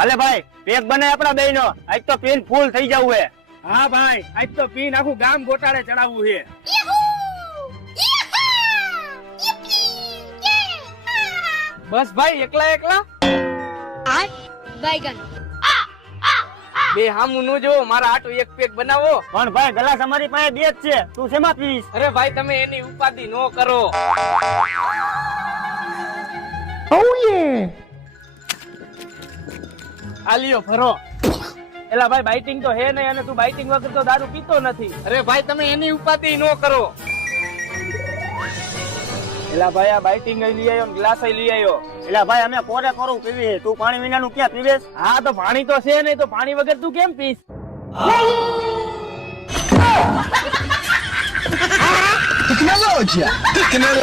હાલે ભાઈ પેક બને આપડા બેયનો આજ તો પીન ફૂલ થઈ જવું હે હા ભાઈ આજ તો પીન આખું ગામ ગોટાળે ચડાવવું છે બસ ભાઈ એકલા એકલા बैगन બે હામું નો જો મારા આટો એક પેક બનાવો પણ ભાઈ ગ્લાસ અમારી પાસે બે જ છે તું શેમાં પીશ અરે ભાઈ તમે એની ઉપાધિ નો કરો આલિયો ફરો એલા ભાઈ બાઇટિંગ તો હે નહીં અને તું બાઇટિંગ વગર તો દારૂ પીતો નથી અરે ભાઈ તમે એની ઉપાધિ નો કરો એલા ભાઈ આ બાઇટિંગ લઈ આવ્યો ને ગ્લાસ લઈ આવ્યો એટલે ભાઈ અમે કોરે કોરું પીવી તું પાણી વિનાનું ક્યાં પીવેશ હા તો પાણી તો છે નહીં તો પાણી વગર તું કેમ પીશ Tecnologia! Tecnologia!